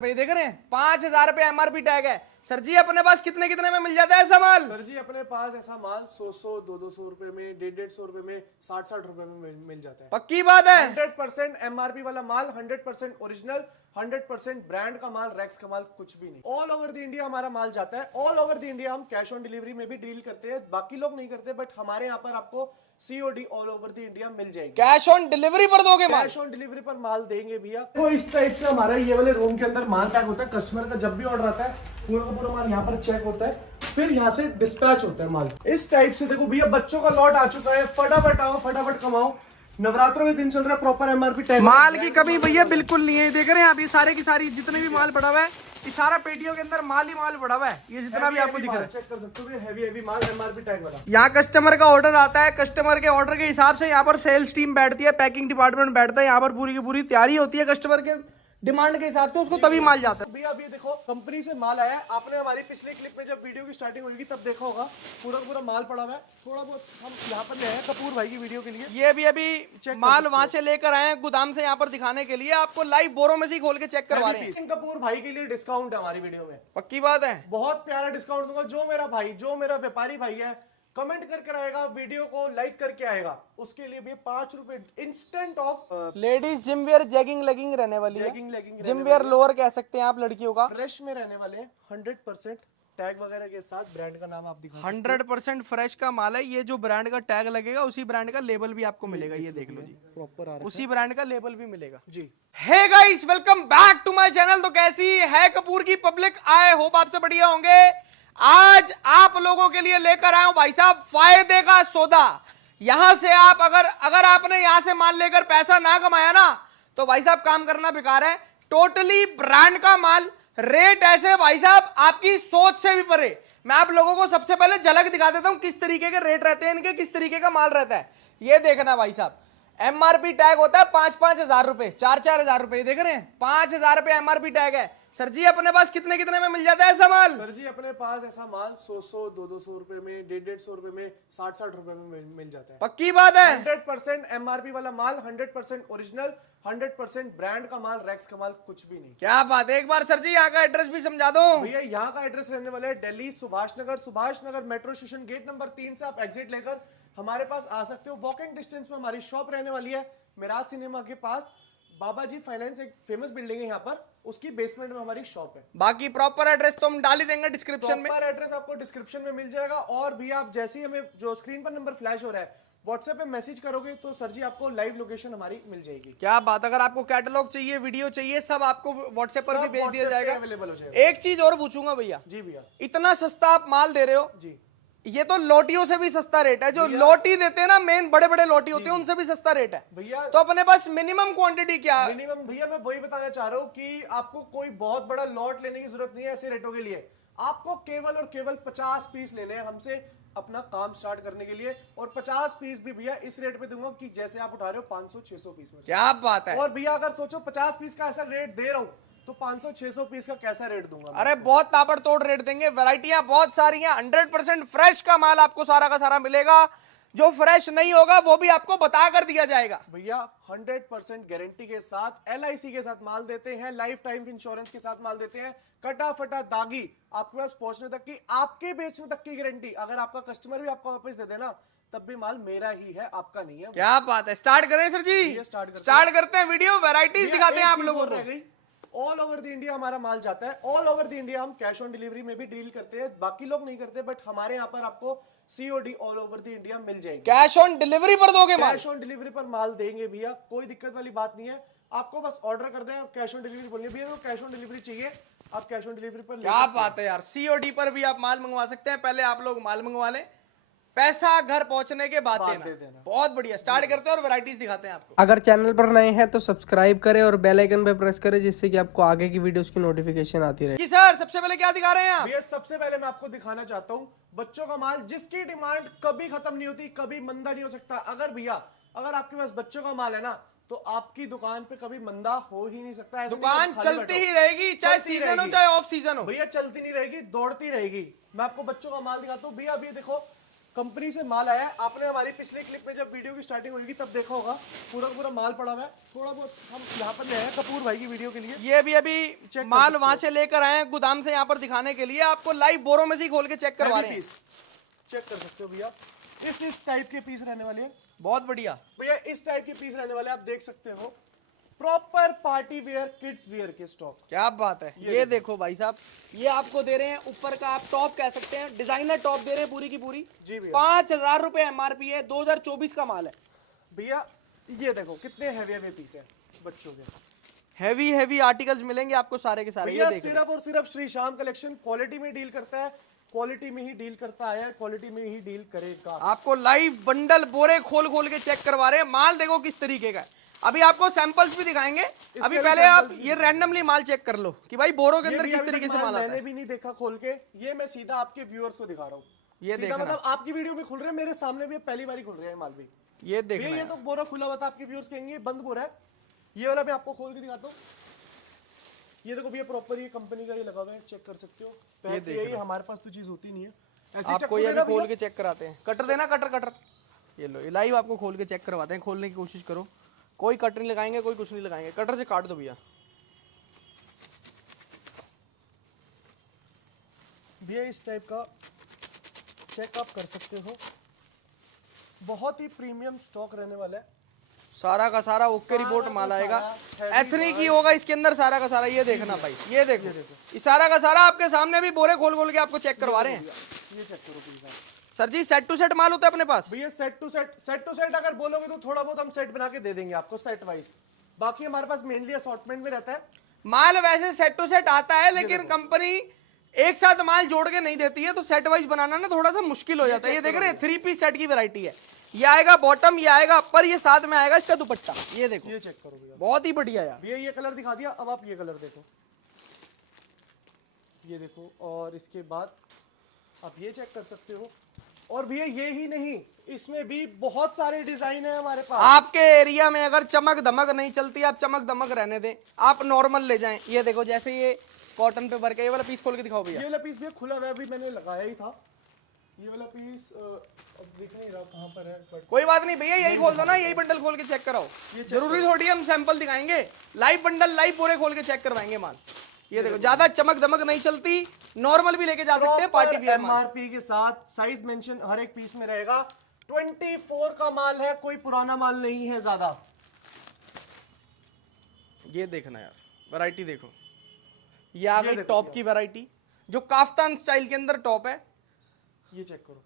भाई देख रहे हैं 5,000 रुपए एमआरपी टैग है। सर जी अपने पास कितने कितने में मिल जाता है ऐसा माल? सर जी अपने पास ऐसा माल 100 दो सौ रुपए में 150 रुपए में 60 रुपए में मिल जाता है। पक्की बात है। 100% एमआरपी वाला माल, 100% ओरिजिनल, 100% ब्रांड का माल, रैक्स का माल कुछ भी नहीं। ऑल ओवर द इंडिया हमारा माल जाता है। ऑल ओवर द इंडिया हम कैश ऑन डिलीवरी में भी डील करते हैं। बाकी लोग नहीं करते, बट हमारे यहाँ पर आपको COD all over the India मिल जाएगी। कैश ऑन डिलीवरी पर दोगे माल? कैश ऑन डिलीवरी पर माल देंगे भैया। तो इस टाइप से हमारा ये वाले रूम के अंदर माल पैक होता है। कस्टमर का जब भी ऑर्डर आता है पूरा का पूरा माल यहाँ पर चेक होता है, फिर यहाँ से डिस्पैच होता है माल। इस टाइप से देखो भैया, बच्चों का लॉट आ चुका है। फटाफट आओ, फटाफट कमाओ। नवरात्रों के दिन चल रहा है, प्रॉपर एमआरपी टैग। माल की कमी भैया बिल्कुल नहीं है। देख रहे हैं आप, ये सारे की सारी जितने भी माल पड़ा हुआ है, ये सारा पेटियों के अंदर माल ही माल पड़ा हुआ है। ये जितना भी आपको दिख रहा है, चेक कर सकते हो, हेवी माल एमआरपी टैग वाला। यहाँ कस्टमर का ऑर्डर आता है, कस्टमर के ऑर्डर के हिसाब से यहाँ पर सेल्स टीम बैठती है, पैकिंग डिपार्टमेंट बैठता है, यहाँ पर पूरी की पूरी तैयारी होती है। कस्टमर के डिमांड के हिसाब से उसको तभी माल जाता है। भैया अभी देखो, कंपनी से माल आया है। आपने हमारी पिछले क्लिप में जब वीडियो की स्टार्टिंग होगी तब देखा होगा, पूरा पूरा माल पड़ा हुआ है। थोड़ा बहुत हम यहाँ पर ले आए कपूर भाई की वीडियो के लिए। ये भी अभी माल वहां से लेकर आए हैं गोदाम से, यहाँ पर दिखाने के लिए आपको लाइव बोरों में से खोल के चेक करवा रहे हैं। कपूर भाई के लिए डिस्काउंट है हमारी वीडियो में। पक्की बात है, बहुत प्यारा डिस्काउंट दूंगा। जो मेरा भाई, जो मेरा व्यापारी भाई है, कमेंट करके आएगा, वीडियो को लाइक करके आएगा, उसके लिए भी 5 रुपए instant off. Ladies gym wear jegging legging रहने वाली है। लेगिंग जिम वेयर लोअर कह सकते हैं आप लड़कियों का। फ्रेश में रहने वाले 100% टैग वगैरह के साथ। ब्रांड का नाम आप दिखा 100% फ्रेश का माल है। ये जो ब्रांड का टैग लगेगा उसी ब्रांड का लेबल भी आपको मिलेगा। ये देख लो जी, प्रॉपर आ रहा उसी ब्रांड का लेबल भी मिलेगा जी। Hey guys, welcome back to my channel. तो कैसी है कपूर की पब्लिक? आए होप आपसे बढ़िया होंगे। आज आप लोगों के लिए लेकर आया हूं भाई साहब फायदे का सौदा। यहां से आप अगर आपने यहां से माल लेकर पैसा ना कमाया ना, तो भाई साहब काम करना बेकार है। टोटली ब्रांड का माल, रेट ऐसे भाई साहब आपकी सोच से भी परे। मैं आप लोगों को सबसे पहले झलक दिखा देता हूं किस तरीके के रेट रहते हैं इनके, किस तरीके का माल रहता है। ये देखना भाई साहब, एमआरपी टैग होता है 5,000 रुपए, 4,000 रुपए। देख रहे हैं 5,000 रुपए एमआरपी टैग है। सर जी अपने पास कितने कितने में मिल जाता है ऐसा माल? सर जी अपने पास ऐसा माल 100 दो सौ रुपए में, 150 रुपए में, 60 रुपए में मिल जाता है। पक्की बात है। 100% एमआरपी वाला माल, 100% ओरिजिनल, 100% ब्रांड का माल, रैक्स का माल कुछ भी नहीं। क्या बात है। एक बार सर जी यहाँ का एड्रेस भी समझा दो भैया। यहाँ का एड्रेस रहने वाला है Delhi Subhash Nagar metro station gate number 3 से आप एग्जिट लेकर हमारे पास आ सकते हो। वॉकिंग डिस्टेंस में हमारी शॉप रहने वाली है, मिराज सिनेमा के पास। बाबा जी फाइनेंस एक फेमस बिल्डिंग है यहाँ पर, उसकी बेसमेंट में हमारी शॉप है। बाकी प्रॉपर एड्रेस तो हम डाल ही देंगे डिस्क्रिप्शन में। प्रॉपर एड्रेस आपको डिस्क्रिप्शन में मिल जाएगा। और भी आप जैसे ही हमें जो स्क्रीन पर नंबर फ्लैश हो रहा है व्हाट्सएप पे मैसेज करोगे तो सर जी आपको लाइव लोकेशन हमारी मिल जाएगी। क्या बात। अगर आपको कैटलॉग चाहिए, वीडियो चाहिए, सब आपको व्हाट्सएप पर भी भेज दिया जाएगा, अवेलेबल हो जाएगा। एक चीज और पूछूंगा भैया। जी भैया। इतना सस्ता आप माल दे रहे हो जी, ये तो लोटियों से भी सस्ता रेट है। जो लोटी देते हैं ना, मेन बड़े बड़े लोटी होते हैं, उनसे भी सस्ता रेट है भैया। तो अपने पास मिनिमम क्वांटिटी क्या है? मिनिमम भैया मैं वही बताना चाह रहा हूँ कि आपको कोई बहुत बड़ा लॉट लेने की जरूरत नहीं है ऐसे रेटों के लिए। आपको केवल और केवल 50 पीस लेने हैं हमसे अपना काम स्टार्ट करने के लिए। और 50 पीस भी भैया इस रेट पे दूंगा कि जैसे आप उठा रहे हो 500-600 पीस में। क्या बात है। और भैया अगर सोचो 50 पीस का ऐसा रेट दे रहा हूँ तो 500-600 पीस का कैसा रेट दूंगा? अरे बहुत ताबड़तोड़ रेट देंगे। वैरायटियां बहुत सारी हैं। 100% फ्रेश का माल आपको सारा का सारा मिलेगा। जो फ्रेश नहीं होगा वो भी आपको बता कर दिया जाएगा भैया। 100% गारंटी के साथ, एलआईसी के साथ माल देते हैं, लाइफ टाइम इंश्योरेंस के साथ माल देते हैं, कटा फटा दागी आपके पास पहुंचने तक की, आपके बेचने तक की गारंटी। अगर आपका कस्टमर भी आपको वापस दे देना तब भी माल मेरा ही है, आपका नहीं है। क्या बात है। स्टार्ट करें सर जी? स्टार्ट करते हैं वीडियो, वैरायटीज दिखाते हैं आप लोगों को। ऑल ओवर द इंडिया हमारा माल जाता है। ऑल ओवर द इंडिया हम कैश ऑन डिलीवरी में भी डील करते हैं। बाकी लोग नहीं करते, बट हमारे यहाँ पर आपको COD all over the India मिल जाएगी। कैश ऑन डिलीवरी पर दोगे माल? कैश ऑन डिलीवरी पर माल देंगे भैया, कोई दिक्कत वाली बात नहीं है। आपको बस ऑर्डर करना है और कैश ऑन डिलीवरी बोलनी है। भैया कैश ऑन डिलीवरी चाहिए, आप कैश ऑन डिलीवरी पर। क्या बात है यार, सीओडी पर भी आप माल मंगवा सकते हैं। पहले आप लोग माल मंगवा लें, पैसा घर पहुंचने के बाद देना। बहुत बढ़िया। स्टार्ट करते हैं और वैरायटीज दिखाते हैं आपको। अगर चैनल पर नए हैं तो सब्सक्राइब करें और बेल आइकन पे प्रेस करें, जिससे कि आपको आगे की वीडियोस की नोटिफिकेशन आती रहे। सर सबसे पहले क्या दिखा रहे हैं आप? भैया सबसे पहले मैं आपको दिखाना चाहता हूँ बच्चों का माल, जिसकी डिमांड कभी खत्म नहीं होती, कभी मंदा नहीं हो सकता। अगर भैया अगर आपके पास बच्चों का माल है ना, तो आपकी दुकान पे कभी मंदा हो ही नहीं सकता। दुकान चलती ही रहेगी, चाहे सीजन हो चाहे ऑफ सीजन हो। भैया चलती नहीं रहेगी, दौड़ती रहेगी। मैं आपको बच्चों का माल दिखाता हूँ। भैया अभी देखो कंपनी से माल आया है। आपने हमारी पिछले क्लिप में जब वीडियो की स्टार्टिंग होगी तब देखा होगा, पूरा पूरा माल पड़ा हुआ है। थोड़ा बहुत हम यहाँ पर ले आए हैं कपूर भाई की वीडियो के लिए। ये भी अभी माल वहां से लेकर आए हैं गोदाम से यहाँ पर दिखाने के लिए, आपको लाइव बोरों में से ही खोल के चेक करवा रहे हैं। चेक कर सकते हो भैया, इस टाइप के पीस रहने वाले हैं। बहुत बढ़िया भैया इस टाइप के पीस रहने वाले, आप देख सकते हो proper party wear kids where के स्टॉक। क्या बात है, ये देखो भाई साहब, ये आपको दे रहे हैं ऊपर का, आप टॉप कह सकते हैं, डिजाइनर टॉप दे रहे हैं पूरी की पूरी। जी भैया 5000 रुपए एमआरपी है, 2024 का माल है भैया। ये देखो कितने हैवी पीस है बच्चों के, हैवी आर्टिकल्स मिलेंगे आपको सारे के सारे। भैया सिर्फ और सिर्फ श्री श्याम कलेक्शन क्वालिटी में डील करता है, क्वालिटी में ही डील करता है, क्वालिटी में ही डील करेगा। आपको लाइव बंडल बोरे खोल खोल के चेक करवा रहे हैं। माल देखो किस तरीके का है, अभी आपको सैंपल्स भी दिखाएंगे। अभी पहले आप ये रैंडमली माल चेक कर लो कि भाई बोरों के अंदर किस तरीके से माल आता है। मैंने भी नहीं देखा खोल के, ये मैं सीधा आपके व्यूअर्स को दिखा रहा हूँ। ये देखना, मतलब आपकी वीडियो में खुल रहे हैं, मेरे सामने भी पहली बार खुल रहे हैं माल भी। ये देखना, ये तो बोरा खुला हुआ था, आपके व्यूअर्स कहेंगे बंद बोरा है। ये वाला मैं आपको खोल के दिखाता हूँ। ये देखो भैया प्रॉपर ये कंपनी का ये लगा हुआ है, चेक कर सकते हो। ये हमारे पास तो चीज होती नहीं है, आपको ये भी खोल के चेक कराते हैं। कटर देना, कटर ये लो, ये लाइव आपको खोल के चेक करवाते हैं। खोलने की कोशिश करो, कोई कटर नहीं लगाएंगे, कोई कुछ नहीं लगाएंगे, कटर से काट दो भैया। भैया इस टाइप का चेक आप कर सकते हो, बहुत ही प्रीमियम स्टॉक रहने वाला है। सारा का सारा ओके रिपोर्ट माल आएगा, एथनिक ही होगा इसके अंदर सारा का सारा। ये देखना भाई, ये देखो, ये सारा का सारा आपके सामने भी बोरे खोल खोल के आपको चेक करवा रहे हैं। ये चेक करो प्लीज सर जी, सेट टू सेट माल होता है अपने पास। भैया सेट टू सेट अगर बोलोगे तो थोड़ा बहुत हम सेट बना के दे देंगे आपको सेट वाइज। बाकी हमारे पास मेनली असॉर्टमेंट में रहता है माल। वैसे सेट टू सेट आता है, लेकिन कंपनी एक साथ माल जोड़ के नहीं देती है, तो सेट वाइज बनाना ना थोड़ा सा मुश्किल हो जाता है। ये देख रहे हैं 3 पीस सेट की वैरायटी है। ये आएगा बॉटम, ये आएगा अपर, ये साथ में आएगा इसका दुपट्टा। ये देखो, ये चेक करो भैया, बहुत ही बढ़िया यार। भैया ये कलर दिखा दिया, अब आप ये कलर देखो, ये देखो। और इसके बाद आप ये चेक कर सकते हो। और भैया ये ही नहीं, इसमें भी बहुत सारे डिजाइन है हमारे पास। आपके एरिया में अगर चमक धमक नहीं चलती, आप चमक धमक रहने दें, आप नॉर्मल ले जाएं। ये देखो, जैसे ये कॉटन पे वर्क है। ये वाला पीस खोल के दिखाओ भैया। ये वाला पीस भी खुला हुआ है, अभी मैंने लगाया ही था। ये वाला पीस अब दिख नहीं रहा कहाँ पर है, कोई बात नहीं भैया, यही खोल दो ना, यही बंडल खोल के चेक कराओ। जरूरी थोड़ी हम सैंपल दिखाएंगे, लाइव बंडल लाइव पूरे खोल के चेक करवाएंगे माल। ये देखो, ज्यादा चमक दमक नहीं चलती, नॉर्मल भी लेके जा सकते हैं पार्टी वियर। एमआरपी के साथ साइज मेंशन हर एक पीस में रहेगा। 24 का माल है, कोई पुराना माल नहीं है ज्यादा। ये देखना यार, वैरायटी देखो, ये आ गई टॉप की वैरायटी, जो काफ्तान स्टाइल के अंदर टॉप है। ये चेक करो,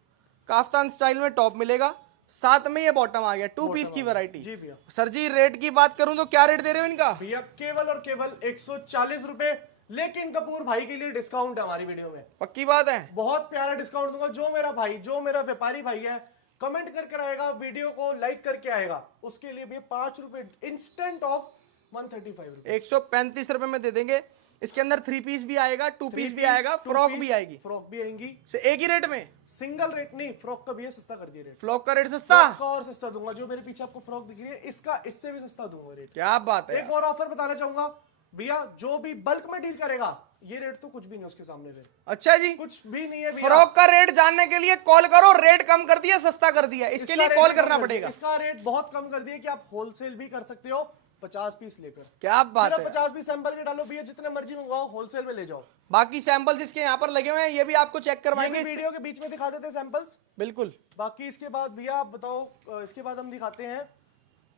काफ्तान स्टाइल में टॉप मिलेगा, साथ में ये बॉटम आ गया। 2 पीस की वैरायटी। जी भैया। सर जी, रेट की बात करूं तो क्या रेट दे रहे हो इनका? भैया केवल और केवल 140 रुपए, लेकिन कपूर भाई के लिए डिस्काउंट है हमारी वीडियो में। पक्की बात है, बहुत प्यारा डिस्काउंट दूंगा। जो मेरा भाई, जो मेरा व्यापारी भाई है, कमेंट करके आएगा, वीडियो को लाइक करके आएगा, उसके लिए भी 5 रुपए इंस्टेंट ऑफ 135 रुपए, 135 रुपए में दे देंगे। इसके अंदर 3 पीस भी आएगा, 2 पीस भी आएगा, फ्रॉक भी आएगी। फ्रॉक भी आएंगी से एक ही रेट में, सिंगल रेट नहीं। फ्रॉक का भी है, सस्ता कर दिया रेट। फ्रॉक का रेट सस्ता, फ्रॉक का और सस्ता दूंगा। जो मेरे पीछे आपको फ्रॉक दिख रही है, इसका इससे भी सस्ता दूंगा रेट। क्या बात है। एक और ऑफर बताना चाहूंगा भैया, जो भी बल्क में डील करेगा, ये रेट तो कुछ भी नहीं उसके सामने पे। अच्छा जी, कुछ भी नहीं है भैया। फ्रॉक का रेट जानने के लिए कॉल करो, रेट कम कर दिया, सस्ता कर दिया, इसके लिए कॉल करना पड़ेगा। इसका रेट बहुत कम कर दिया कि आप होलसेल भी कर सकते हो 50 पीस लेकर। क्या बात है, 50 पीस सैंपल के डालो भैया, जितने मर्जी मंगवाओ, होलसेल में ले जाओ। बाकी सैंपल्स इसके यहाँ पर लगे हुए हैं, ये भी आपको चेक करवाएंगे, वीडियो के बीच में दिखा देते हैं सैंपल्स। बिल्कुल। बाकी इसके बाद भैया आप बताओ, इसके बाद हम दिखाते हैं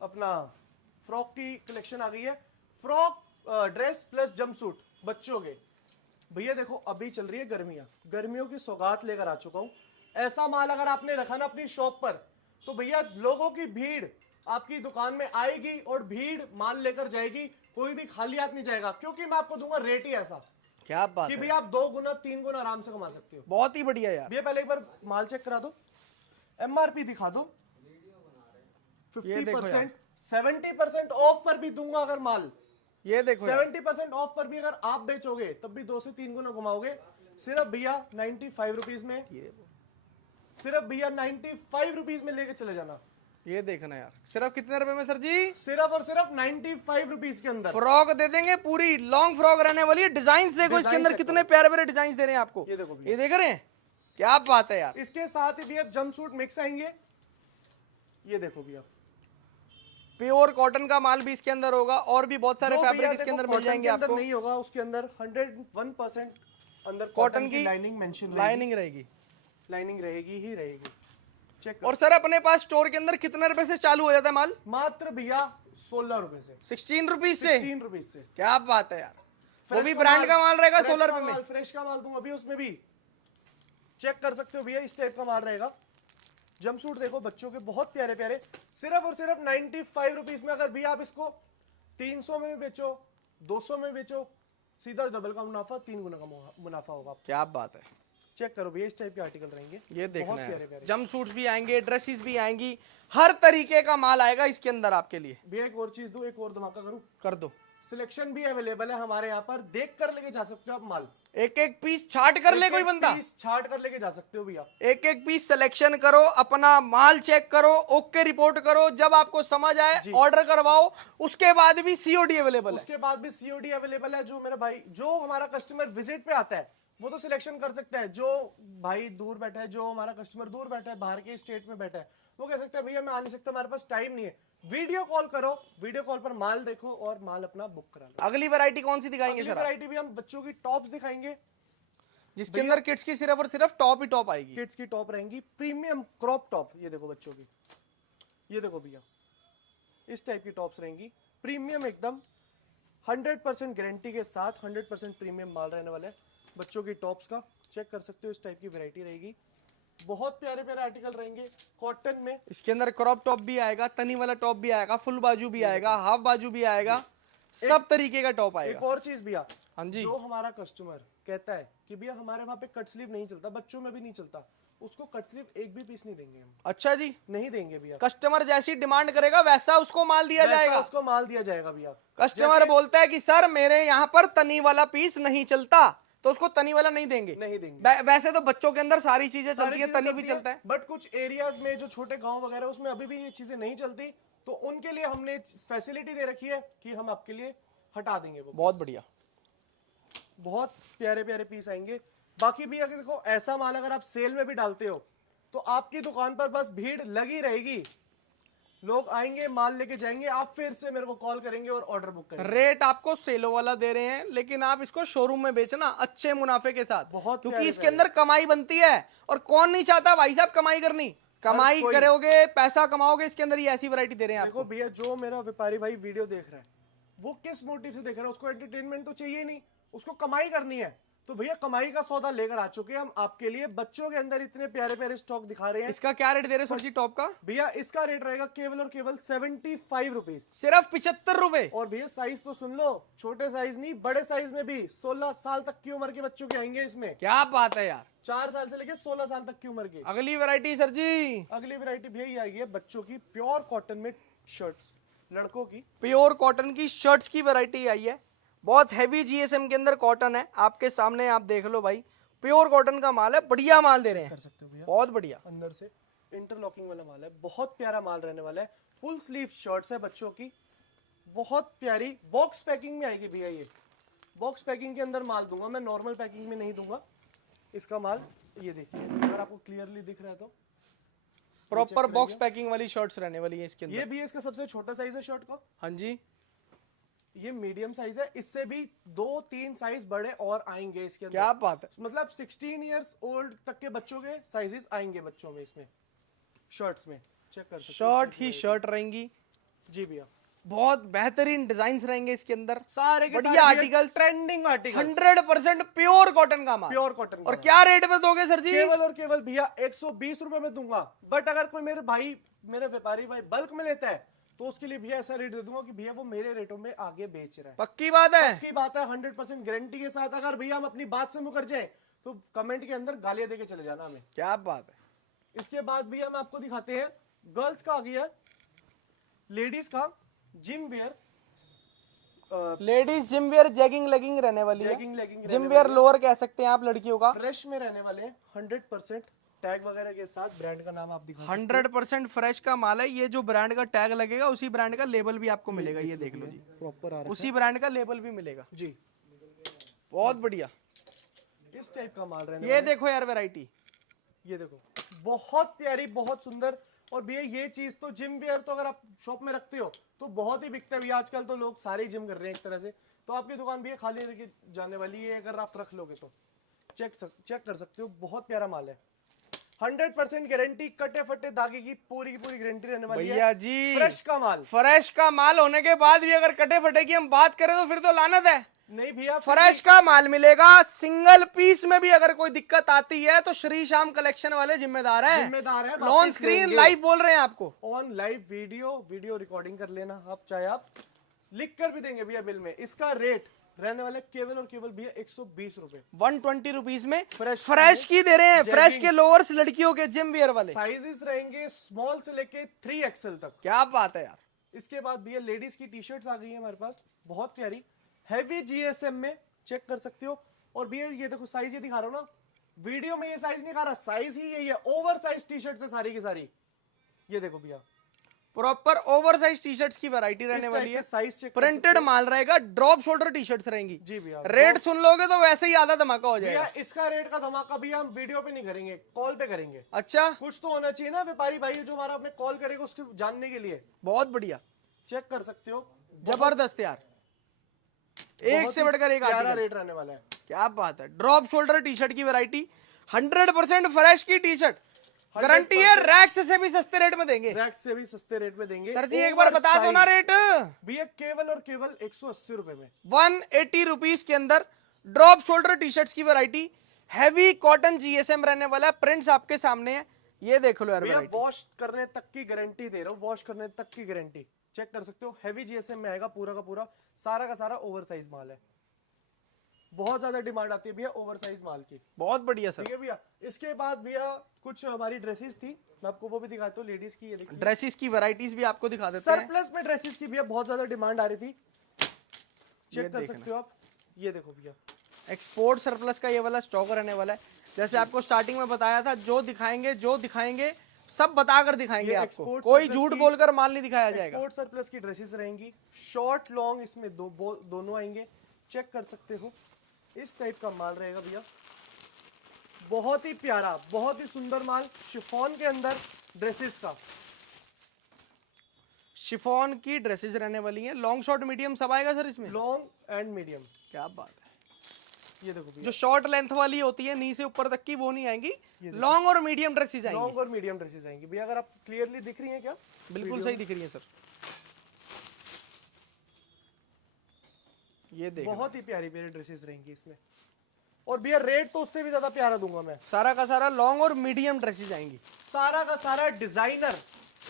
अपना फ्रॉक की कलेक्शन आ गई है। फ्रॉक ड्रेस प्लस जंपसूट बच्चों के। भैया देखो, अभी चल रही है गर्मियां, गर्मियों की सौगात लेकर आ चुका हूं। ऐसा माल अगर आपने रखा ना अपनी शॉप पर, तो भैया लोगों की भीड़ आपकी दुकान में आएगी और भीड़ माल लेकर जाएगी, कोई भी खाली हाथ नहीं जाएगा, क्योंकि मैं आपको दूंगा रेट ही ऐसा। क्या बात कि है, भैया आप 2 गुना 3 गुना आराम से कमा सकते हो। बहुत ही बढ़िया यार। भैया पहले एक बार माल चेक करा दो, एमआरपी दिखा दो। 50%, 70% ऑफ पर भी दूंगा अगर माल। ये देखो, 70% ऑफ पर भी अगर आप बेचोगे तब भी 2 से 3 गुना घुमाओगे। सिर्फ भैया 95 रुपीज में, सिर्फ भैया 95 रुपीज में लेके चले जाना। ये देखना यार, सिर्फ कितने रुपए में सर जी? सिर्फ और सिर्फ 95 रुपीज के अंदर फ्रॉक दे देंगे, पूरी लॉन्ग फ्रॉक रहने वाली है। डिजाइन देखो इसके अंदर कितने प्यारे प्यारे डिजाइन दे रहे हैं आपको। ये देखो, ये देख रहे हैं, क्या बात है यार। इसके साथ ही भैया जंप सूट मिक्स आएंगे, ये देखो भैया प्योर कॉटन का माल भी इसके अंदर होगा और भी बहुत सारे जो फैब्रिक भैया इसके देखो अंदर मिल कॉटन जाएंगे के अंदर आपको। नहीं होगा, उसके अंदर 101% अंदर कॉटन की लाइनिंग मेंशन लाइनिंग रहेगी। लाइनिंग रहेगी ही रहेगी। चेक और सर अपने पास स्टोर के अंदर कितने रुपए से चालू हो जाता है माल? मात्र भैया 16 रुपए से, 16 रुपीज से। 16 रुपीज से। क्या बात है यार, वो फ्रेश भी ब्रांड का माल रहेगा। फ्रेश 16 का रुपए में माल, फ्रेश का माल दूंगा अभी, उसमें भी चेक कर सकते हो भैया, इस टाइप का माल रहेगा। जंपसूट देखो बच्चों के बहुत प्यारे प्यारे, सिर्फ और सिर्फ 95 रुपीज में। अगर भैया आप इसको 300 में भी बेचो, 200 में बेचो, सीधा डबल का मुनाफा, 3 गुना का मुनाफा होगा। क्या बात है। चेक करो भैया, इस टाइप के आर्टिकल रहेंगे, ये देखना बहुत प्यारे है। प्यारे। जंप सूट्स भी आएंगे, ड्रेसेस भी आएंगी, हर तरीके का माल आएगा इसके अंदर आपके लिए। भैया एक और चीज दूं, एक और धमाका करूं, कर दो। सिलेक्शन भी अवेलेबल है हमारे यहाँ पर, देख कर लेके जा सकते हो आप माल, एक एक पीस छाट कर ले कोई एक-एक बंदा, पीस छाट कर लेके जा सकते हो भैया। एक एक पीस सिलेक्शन करो, अपना माल चेक करो, ओके रिपोर्ट करो, जब आपको समझ आए ऑर्डर करवाओ, उसके बाद भी सीओडी अवेलेबल है। उसके बाद भी सीओडी अवेलेबल है। जो मेरा भाई, जो हमारा कस्टमर विजिट पे आता है वो तो सिलेक्शन कर सकता है। जो भाई दूर बैठा है, जो हमारा कस्टमर दूर बैठा है, बाहर के स्टेट में बैठा है, वो कह सकता है भैया मैं आ नहीं सकता, हमारे पास टाइम नहीं है। वीडियो कॉल करो, वीडियो कॉल पर माल देखो और माल अपना बुक करा लो। अगली वैरायटी कौन सी दिखाएंगे सर? वैरायटी भी हम बच्चों की टॉप्स दिखाएंगे, जिसके अंदर किड्स की सिर्फ और सिर्फ टॉप ही टॉप आएगी। किड्स की टॉप रहेंगी, प्रीमियम क्रॉप टॉप। ये देखो बच्चों की, ये देखो भैया इस टाइप की टॉप्स रहेंगी, प्रीमियम एकदम, 100% गारंटी के साथ 100% प्रीमियम माल रहने वाला है बच्चों की टॉप्स का। चेक कर सकते हो, इस टाइप की वैरायटी रहेगी, बहुत प्यारे प्यारे आर्टिकल रहेंगे कॉटन में। इसके अंदर क्रॉप टॉप भी आएगा, तनी वाला टॉप भी आएगा, फुल बाजू भी आएगा, हाफ बाजू भी आएगा, सब तरीके का टॉप आएगा। एक और चीज भैया, हाँ जी, जो हमारा कस्टमर कहता है कि भैया हमारे वहां पे कट स्लीव नहीं चलता, बच्चों में भी नहीं चलता, उसको कट स्लीव एक भी पीस नहीं देंगे हम। अच्छा जी, नहीं देंगे भैया, कस्टमर जैसी डिमांड करेगा वैसा उसको माल दिया वैसा जाएगा। उसको माल दिया जाएगा भैया। कस्टमर बोलता है कि सर मेरे यहाँ पर तनी वाला पीस नहीं चलता, तो उसको तनी वाला नहीं देंगे। नहीं देंगे। वैसे तो बच्चों के अंदर सारी चीजें चलती है, तनी भी चलता है। बट कुछ एरियाज में जो छोटे गांव वगैरह उसमें अभी भी ये चीजें नहीं चलती, तो उनके लिए हमने फैसिलिटी दे रखी है कि हम आपके लिए हटा देंगे वो। बहुत बढ़िया, बहुत प्यारे प्यारे पीस आएंगे। बाकी भी अगर देखो ऐसा माल अगर आप सेल में भी डालते हो तो आपकी दुकान पर बस भीड़ लगी रहेगी, लोग आएंगे माल लेके जाएंगे, आप फिर से मेरे को कॉल करेंगे और ऑर्डर बुक करेंगे। रेट आपको सेलो वाला दे रहे हैं, लेकिन आप इसको शोरूम में बेचना अच्छे मुनाफे के साथ, बहुत क्योंकि इसके अंदर कमाई बनती है। और कौन नहीं चाहता भाई साहब कमाई करनी? कमाई करोगे, पैसा कमाओगे, इसके अंदर ये ऐसी वैरायटी दे रहे हैं देखो आपको। भैया, जो मेरा व्यापारी भाई वीडियो देख रहा है वो किस मोटिव से देख रहा है, उसको एंटरटेनमेंट तो चाहिए नहीं, उसको कमाई करनी है। तो भैया कमाई का सौदा लेकर आ चुके हैं हम आपके लिए। बच्चों के अंदर इतने प्यारे प्यारे स्टॉक दिखा रहे हैं। इसका क्या रेट दे रहे हैं सर जी टॉप का? भैया इसका रेट रहेगा केवल और केवल 75 रुपीज, सिर्फ 75 रुपए। और भैया साइज तो सुन लो, छोटे साइज नहीं बड़े साइज में भी 16 साल तक की उम्र के बच्चों के आएंगे इसमें। क्या बात है यार, 4 साल से लेके 16 साल तक की उम्र के। अगली वैरायटी सर जी, अगली वैरायटी भैया ये आएगी है बच्चों की प्योर कॉटन में शर्ट्स, लड़कों की प्योर कॉटन की शर्ट्स की वैरायटी आई है। बहुत हैवी जीएसएम के अंदर कॉटन है, आपके सामने आप देख लो भाई, प्योर कॉटन का माल है, बढ़िया माल दे रहे हैं, कर सकते हो भैया, बहुत बढ़िया। अंदर से इंटरलॉकिंग वाला माल है, बहुत प्यारा माल रहने वाला है। फुल स्लीव शर्ट्स है बच्चों की, बहुत प्यारी बॉक्स पैकिंग में आएगी भैया। ये बॉक्स पैकिंग के अंदर माल दूंगा मैं, नॉर्मल पैकिंग में नहीं दूंगा इसका माल। ये देखिए अगर आपको क्लियरली दिख रहा है तो प्रॉपर बॉक्स पैकिंग वाली शर्ट्स रहने वाली है इसके अंदर। ये भी इसका सबसे छोटा साइज है शर्ट का। हाँ जी, ये मीडियम साइज है, इससे भी 2-3 साइज बड़े और आएंगे इसके अंदर। क्या बात है, मतलब 16 इयर्स ओल्ड तक के बच्चों के साइजेस आएंगे बच्चों में, इसमें शर्ट्स में। चेक कर सकते हो शर्ट ही शर्ट रहेंगी, जी भैया, बहुत बेहतरीन डिजाइन रहेंगे इसके अंदर, सारे के बढ़िया articles, trending article, 100% pure cotton का माल, प्योर कॉटन। और क्या रेट में दोगे सर जी? केवल और केवल भैया 120 रुपए में दूंगा। बट अगर कोई मेरे भाई, मेरे व्यापारी भाई बल्क में लेता है तो उसके लिए भैया ऐसा रेट दे दूंगा कि भैया वो मेरे रेटों में आगे बेच रहा है। पक्की बात है, पक्की बात है, 100% गारंटी के साथ। अगर भैया हम अपनी बात से मुकर जाए तो कमेंट के अंदर गालियां देके चले जाना हमें। क्या बात है। इसके बाद भी हम आपको दिखाते हैं गर्ल्स का आ गया, लेडीज का gym wear, ladies gym wear jegging legging रहने वाली है, jegging legging gym wear lower कह सकते हैं आप लड़कियों का, फ्रेश में रहने वाले हैं, 100% टैग वगैरह के साथ। ब्रांड का नाम आप दिखा 100% फ्रेश का माल है। ये जो ब्रांड का टैग लगेगा उसी ब्रांड का लेबल भी आपको मिलेगा, ये देख लो जी, प्रॉपर आ रहा उसी ब्रांड का लेबल भी मिलेगा जी। बहुत बढ़िया। इस टाइप का माल रहने ये देखो यार वैरायटी, ये देखो बहुत प्यारी, बहुत सुंदर। और भैया ये चीज तो जिम वेयर तो अगर आप शॉप में रखते हो तो बहुत ही बिकता है भैया। आजकल तो लोग सारे ही जिम कर रहे हैं एक तरह से, तो आपकी दुकान भैया खाली रह जाने वाली है अगर आप रख लोगे तो। चेक कर सकते हो, बहुत प्यारा माल है। 100% गारंटी, कटे फटे धागे की पूरी गारंटी रहने वाली है भैया जी फ्रेश का माल। फ्रेश का माल होने के बाद भी अगर कटे फटे की हम बात करें तो फिर तो लानत है। नहीं भैया, फ्रेश का माल मिलेगा। सिंगल पीस में भी अगर कोई दिक्कत आती है तो श्री श्याम कलेक्शन वाले जिम्मेदार है। ऑन स्क्रीन लाइव बोल रहे हैं आपको, ऑन लाइव वीडियो रिकॉर्डिंग कर लेना आप, चाहे आप लिख कर भी देंगे भैया बिल में। इसका रेट रहने वाले केवल और केवल भैया 120 रुपए, 120 रुपीज में फ्रेश की दे रहे हैं। फ्रेश के लोअर्स लड़कियों के जिम वियर वाले साइजेस रहेंगे स्मॉल से लेके 3XL तक। क्या बात है यार। इसके बाद भैया लेडीज की टी शर्ट्स आ गई है हमारे पास, बहुत प्यारी हैवी GSM में, चेक कर सकते हो। और भैया ये देखो साइज ये दिखा रहा हूँ ना, वीडियो में ये साइज नहीं दिखा रहा, साइज ही यही है। ओवर साइज टी शर्ट है सारी की सारी। ये देखो भैया proper over size T shirts की वैरायटी रहने वाली है। साइज चेक, प्रिंटेड माल रहेगा, ड्रॉप शोल्डर टी शर्ट्स रहेंगी जी भैया। रेट सुन लोगे तो वैसे ही आधा धमाका हो जाएगा। इसका रेट का धमाका भी हम वीडियो पे नहीं करेंगे, कॉल पे करेंगे। अच्छा, कुछ तो होना चाहिए ना व्यापारी भाई जो हमारा अपने कॉल करेगा उसको जानने के लिए। बहुत बढ़िया, चेक कर सकते हो, जबरदस्त यार, एक से बढ़कर एक आर्टिकल। रेट रहने वाला है, क्या बात है। ड्रॉप शोल्डर टी शर्ट की वैरायटी 100% फ्रेश की टी शर्ट, गारंटी है रैक्स से भी सस्ते रेट में देंगे। रैक्स से भी सस्ते रेट में देंगे। सर जी एक बार बता दो ना रेट। भैया केवल और केवल 180 रुपए में, 180 रुपीज के अंदर ड्रॉप शोल्डर टी शर्ट्स की वैरायटी, हैवी कॉटन GSM रहने वाला है। प्रिंट्स आपके सामने है, ये देख लो यार। भैया वॉश करने तक की गारंटी दे रहा हूँ, वॉश करने तक की गारंटी। चेक कर सकते हो, हैवी GSM में आएगा पूरा का पूरा, सारा का सारा ओवर साइज माल है। बहुत ज्यादा डिमांड आती है भैया ओवर साइज माल की। बहुत बढ़िया सर। ठीक है भैया, इसके बाद भैया कुछ हमारी ड्रेसेस थी, मैं आपको वो भी दिखाता हूँ। लेडीज की ये देखिए, ड्रेसेस की वैरायटीज भी आपको दिखा देते हैं। सरप्लस में ड्रेसेस की भैया बहुत ज्यादा डिमांड आ रही थी, चेक कर सकते हो आप। ये देखो भैया एक्सपोर्ट सरप्लस का ये वाला स्टॉक रहने वाला है। जैसे आपको स्टार्टिंग में बताया था, जो दिखाएंगे सब बताकर दिखाएंगे आपको, कोई झूठ बोलकर माल नहीं दिखाया जाएगा। एक्सपोर्ट सरप्लस की ड्रेसेस रहेंगी, शॉर्ट लॉन्ग इसमें दोनों आएंगे। चेक कर सकते हो, इस टाइप का माल रहेगा भैया, बहुत ही प्यारा, बहुत ही सुंदर माल। शिफॉन के अंदर ड्रेसेस का, शिफॉन की ड्रेसेस रहने वाली हैं। लॉन्ग शॉर्ट मीडियम सब आएगा सर इसमें, लॉन्ग एंड मीडियम। क्या बात है। ये देखो भैया, जो शॉर्ट लेंथ वाली होती है नी से ऊपर तक की वो नहीं आएंगी, लॉन्ग और मीडियम ड्रेसेस आएंगी। लॉन्ग और मीडियम ड्रेसेस आएंगी भैया। अगर आप क्लियरली दिख रही हैं क्या? बिल्कुल सही दिख रही है सर। ये देखो बहुत ही प्यारी प्यारी ड्रेसेस रहेंगी इसमें। और भैया रेट तो उससे भी ज्यादा प्यारा दूंगा मैं। सारा का सारा लॉन्ग और मीडियम ड्रेसेस आएंगी, सारा का सारा डिजाइनर,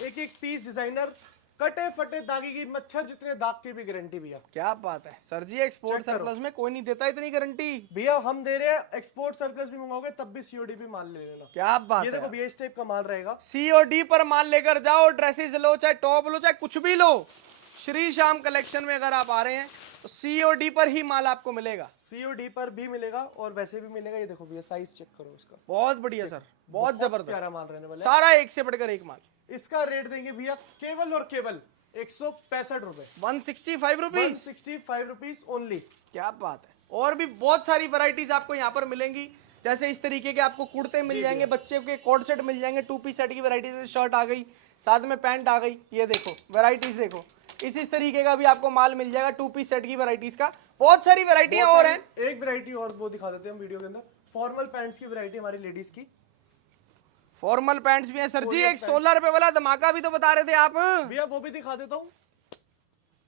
एक एक पीस डिजाइनर, कटे फटे दागे की मच्छर जितने दाग की भी गारंटी भैया। क्या बात है सर जी। एक्सपोर्ट सरप्लस में कोई नहीं देता इतनी गारंटी भैया, हम दे रहे हैं। एक्सपोर्ट सरप्लस भी मंगाओगे तब भी COD भी माल ले लेना। क्या बात ये है। देखो भैया, इस टाइप का माल रहेगा। COD पर माल लेकर जाओ, ड्रेसेस लो, चाहे टॉप लो, चाहे कुछ भी लो। श्री श्याम कलेक्शन में अगर आप आ रहे हैं तो COD पर ही माल आपको मिलेगा। COD पर भी मिलेगा और वैसे भी मिलेगा। ये देखो भैया, साइज चेक करो इसका, बहुत बढ़िया सर, बहुत जबरदस्त प्यारा माल रहने वाला है। सारा एक से बढ़कर एक माल। इसका रेट देंगे भैया केवल और केवल 165 रुपए, 165 रुपीज, 165 रुपीज ओनली। क्या बात है। और भी बहुत सारी वैरायटीज आपको यहाँ पर मिलेंगी। जैसे इस तरीके के आपको कुर्ते मिल जाएंगे, बच्चे के कोट सेट मिल जाएंगे, 2 पीस सेट की वैरायटी से शर्ट आ गई, साथ में पैंट आ गई। ये देखो वैरायटीज देखो, इस तरीके का भी आपको माल मिल जाएगा 2 पीस सेट की वैरायटीज का। बहुत सारी वैरायटियां और हैं। एक वैरायटी और वो दिखा देते हैं हम वीडियो के अंदर, फॉर्मल पैंट्स की वैरायटी हमारी लेडीज की। फॉर्मल पैंट्स भी हैं सर जी। एक 16 रुपए वाला धमाका भी तो बता रहे थे आप भैया, वो भी दिखा देता हूँ।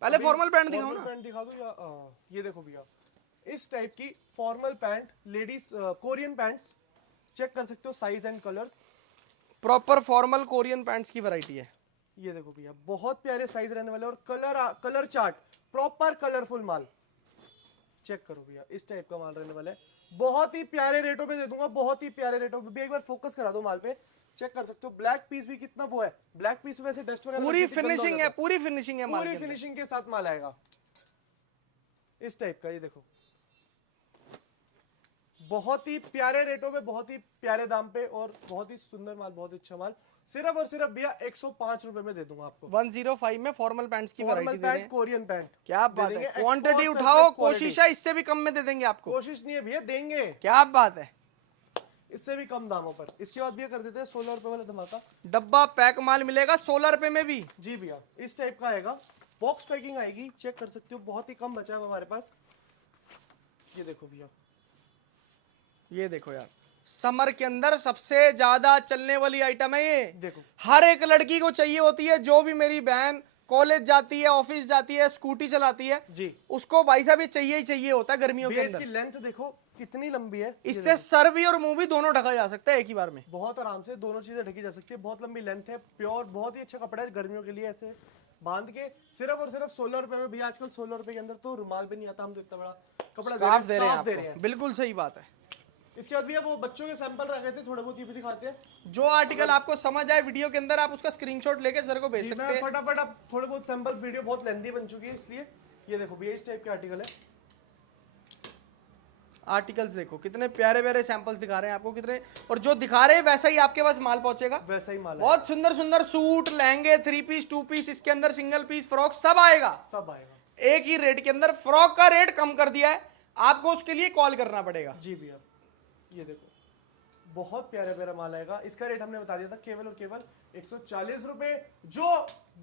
पहले फॉर्मल पैंट दिखाओ ना। पैंट दिखा दो या ये देखो भैया, इस टाइप की formal pant ladies, Korean pants. Check कर सकते हो size and colours. Proper formal Korean pants की वैरायटी है। ये देखो भैया, बहुत प्यारे साइज रहने वाले और कलर चार्ट, प्रॉपर कलरफुल माल। चेक करो भैया, इस टाइप का माल रहने वाला है। बहुत ही प्यारे रेटों पे दे दूंगा, बहुत ही प्यारे रेटों पे। एक बार फोकस करा दो माल पे, चेक कर सकते हो। ब्लैक पीस भी कितना वो है, ब्लैक पीस वैसे डस्ट वगैरह पूरी फिनिशिंग है, पूरी फिनिशिंग है माल पूरी के अंदर। फिनिशिंग के साथ माल आएगा इस टाइप का। ये देखो, बहुत ही प्यारे रेटों पे, बहुत ही प्यारे दाम पे और बहुत ही सुंदर माल, बहुत ही अच्छा माल। सिर्फ और सिर्फ भैया 105 रुपए में दे दूंगा आपको। 105 में फॉर्मल पैंट्स की वैरायटी दे रहे हैं। कोरियन पैंट, क्या बात है। क्वांटिटी उठाओ, कोशिश है इससे भी कम में दे देंगे आपको। कोशिश नहीं है भैया, देंगे। क्या बात है। इससे भी कम दामों पर। इसके बाद भैया कर देते हैं 16 रुपए वाला धमाका। डब्बा पैक माल मिलेगा 16 रुपए में भी। जी भैया, इस टाइप का आएगा, बॉक्स पैकिंग आएगी, चेक कर सकते हो, बहुत ही कम बचा है हमारे पास। ये देखो भैया, ये देखो यार, समर के अंदर सबसे ज्यादा चलने वाली आइटम है ये। देखो हर एक लड़की को चाहिए होती है, जो भी मेरी बहन कॉलेज जाती है, ऑफिस जाती है, स्कूटी चलाती है जी, उसको भाई साहब ये चाहिए ही चाहिए होता है गर्मियों के भैया अंदर। इसकी लेंथ देखो कितनी लंबी है, इससे सर भी और मुंह भी दोनों ढका जा सकता है एक ही बार में। बहुत आराम से दोनों चीजें ढकी जा सकती है। बहुत लंबी लेंथ है, प्योर, बहुत ही अच्छा कपड़ा है गर्मियों के लिए। ऐसे बांध के सिर्फ और सिर्फ 16 रुपए में भैया। आजकल 16 रुपए के अंदर तो रुमाल भी नहीं आता, हम तो इतना बड़ा कपड़ा स्कार्फ दे रहे हैं स्कार्फ दे आपको। बिल्कुल सही बात है। इसके बाद भैया वो बच्चों के सैंपल रखे थे, थोड़े बहुत ये भी दिखाते हैं। जो आर्टिकल आपको समझ आए वीडियो के अंदर, आप उसका स्क्रीनशॉट लेके सर को भेज जी, सकते मैं हैं। फटाफट अब थोड़े बहुत सैंपल, वीडियो बहुत लेंथी बन चुकी है इसलिए। ये देखो भैया, इस टाइप के आर्टिकल है। आर्टिकल्स देखो कितने प्यारे प्यारे सैंपल्स दिखा रहे हैं आपको, कितने, और जो दिखा रहे हैं वैसा ही आपके पास माल पहुंचेगा। वैसा ही माल है, बहुत सुंदर सुंदर सूट, लहंगे, 3 पीस, 2 पीस, इसके अंदर सिंगल पीस, फ्रॉक सब आएगा सब आएगा एक ही रेट के अंदर। फ्रॉक का रेट कम कर दिया है, आपको उसके लिए कॉल करना पड़ेगा। जी भैया। ये देखो बहुत प्यारा प्यारा माल आएगा। इसका रेट हमने बता दिया था, केवल और केवल 140 रुपए। जो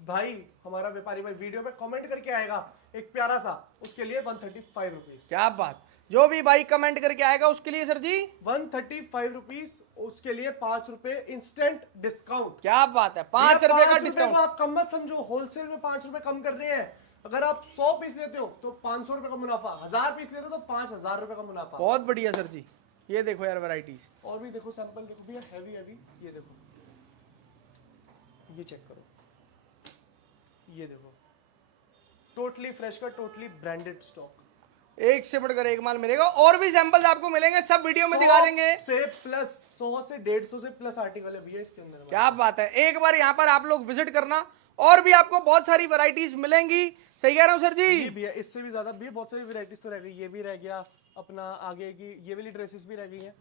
भाई हमारा व्यापारी भाई वीडियो पे कमेंट करके आएगा एक प्यारा सा, उसके लिए 135 रुपीज। क्या बात, जो भी भाई कमेंट करके आएगा उसके लिए सर जी 135 रुपीज, उसके लिए 5 रुपए इंस्टेंट डिस्काउंट। क्या बात है, 5 रुपए का को डिस्काउंट। आप कम मत समझो, होलसेल में 5 रुपए कम कर रहे हैं। अगर आप 100 पीस लेते हो तो 500 रुपए का मुनाफा, 1000 पीस लेते हो तो 5000 रुपए का मुनाफा। बहुत बढ़िया सर जी। ये देखो यार वैरायटीज, और भी देखो सैंपल, देखो भैया हैवी हैवी। ये देखो, ये चेक करो, ये देखो टोटली फ्रेश का, टोटली ब्रांडेड स्टॉक। एक से बढ़कर एक माल मिलेगा। और भी सैंपल्स आपको मिलेंगे, सब वीडियो में दिखा देंगे। 100 से प्लस 150 से प्लस आर्टिकल है भैया इसके अंदर। क्या बात है, एक बार यहाँ पर आप लोग विजिट करना, और भी आपको बहुत सारी वैरायटीज मिलेंगी। सही कह रहा हूँ सर जी? जी भैया, इससे भी ज्यादा भी बहुत सारी वैरायटीज तो रह गई। ये भी रह गया अपना, आगे की ये वाली ड्रेसेस भी रह गई हैं,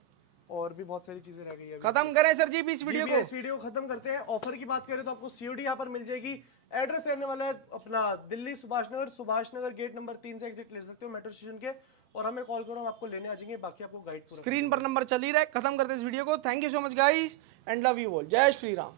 और भी बहुत सारी चीजें रह गई है। खत्म करें सर जी भी इस वीडियो को? इस वीडियो को खत्म करते हैं। ऑफर की बात करें तो आपको सीओडी यहाँ पर मिल जाएगी। एड्रेस रहने वाला है अपना दिल्ली सुभाष नगर गेट नंबर 3 से एग्जिट ले सकते हो मेट्रो स्टेशन के, और हमें कॉल करो, हम आपको लेने आ जाएंगे। बाकी आपको गाइड पूरा स्क्रीन पर नंबर चल ही रहा है। खत्म करते हैं इस वीडियो को। Thank you so much guys and love you all. जय श्री राम।